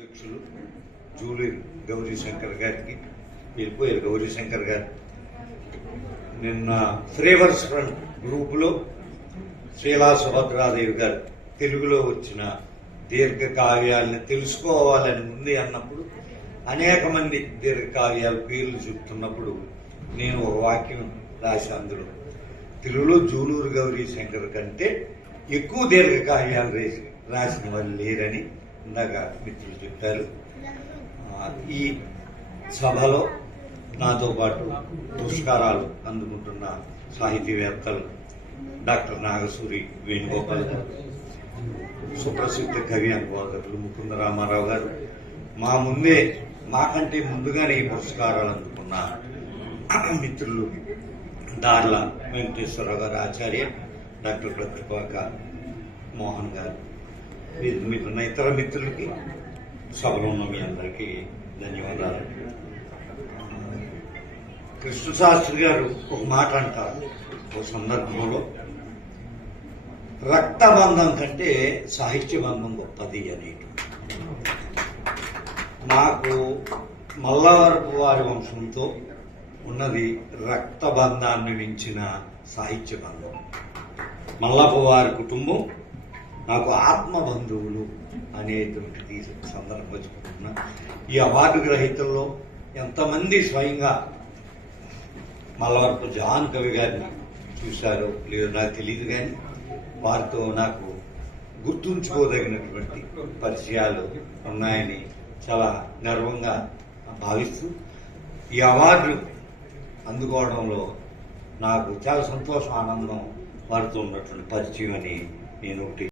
అధ్యక్షులు జూలూరు గౌరీశంకర్ గారికి, వెళ్ళిపోయారు గౌరీశంకర్ గారు. నిన్న ఫ్రేవర్స్ ఫ్రంట్ గ్రూపులో శ్రీలా సుభద్రాదేవి గారు తెలుగులో వచ్చిన దీర్ఘకావ్యాలని తెలుసుకోవాలని ముందే అన్నప్పుడు అనేక మంది దీర్ఘకావ్యాల పేర్లు చెప్తున్నప్పుడు నేను ఒక వాక్యం రాసి అందులో తెలుగులో జూలూరు గౌరీశంకర్ కంటే ఎక్కువ దీర్ఘకావ్యాలు రాసిన వాళ్ళు లేరని ఇందాక మిత్రులు చెప్పారు. ఈ సభలో నాతో పాటు పురస్కారాలు అందుకుంటున్న సాహితీవేత్తలు డాక్టర్ నాగసూరి వేణుగోపాల్ గారు, సుప్రసిద్ధ కవి అనువాదకులు ముకుంద రామారావు గారు, మాకంటే ముందుగానే ఈ పురస్కారాలు అందుకున్న మిత్రులు దార్ల వెంకటేశ్వరరావు గారు ఆచార్య, డాక్టర్ ప్రతిపాక మోహన్ గారు, మీరున్న ఇతర మిత్రులకి, సభలో ఉన్న మీ అందరికీ ధన్యవాదాలు. కృష్ణశాస్త్రి గారు ఒక మాట అంటారు ఒక సందర్భంలో, రక్తబంధం కంటే సాహిత్య బంధం గొప్పది అనేటు. నాకు మల్లవరపు వారి వంశంతో ఉన్నది రక్తబంధాన్ని మించిన సాహిత్య బంధం. మల్లపు వారి కుటుంబం నాకు ఆత్మ బంధువులు అనేటువంటి సందర్భంగా చెప్పుకుంటున్నా. ఈ అవార్డు గ్రహీతల్లో ఎంతమంది స్వయంగా మల్లవరపు జాన్ కవి గారిని చూశారో లేదో నాకు తెలియదు, కానీ వారితో నాకు గుర్తుంచుకోదగినటువంటి పరిచయాలు ఉన్నాయని చాలా గర్వంగా భావిస్తూ ఈ అవార్డు అందుకోవడంలో నాకు చాలా సంతోషం, ఆనందం వారితో ఉన్నటువంటి పరిచయం అని నేను ఒకటి